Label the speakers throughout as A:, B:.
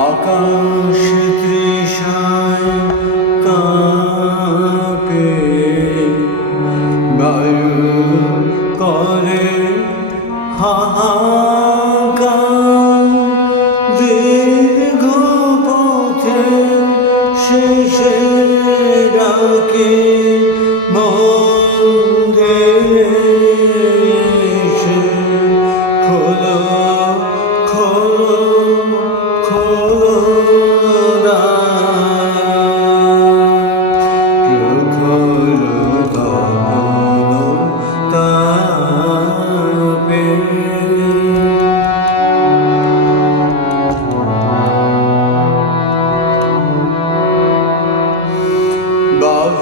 A: আকাশ তৃষায় কাপে বায়ু করে হাহাকার দীর্ঘ পথে শেষে ডাকে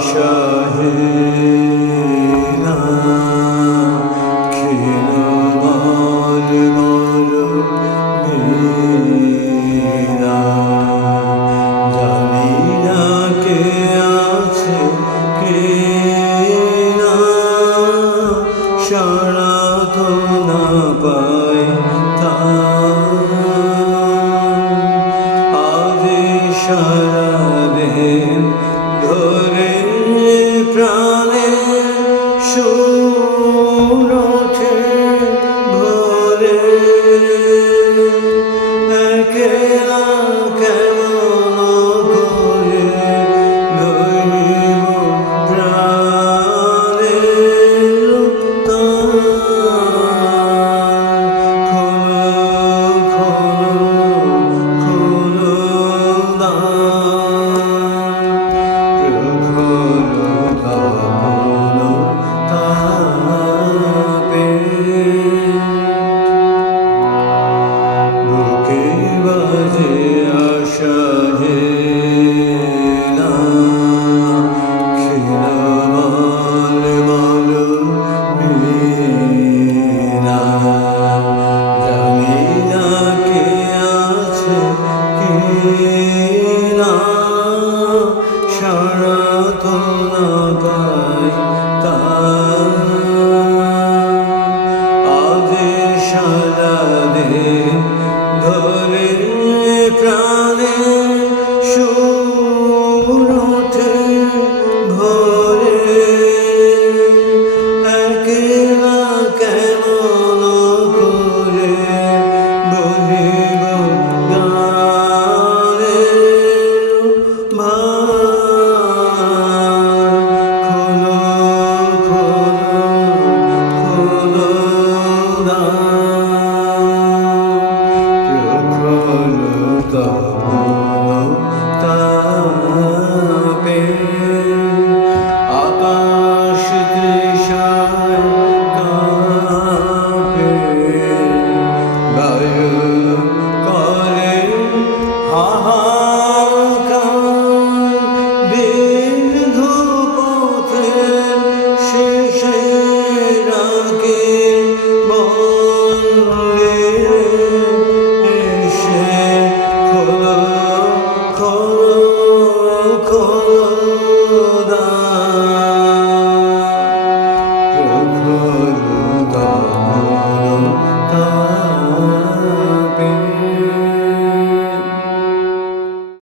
A: şahit দে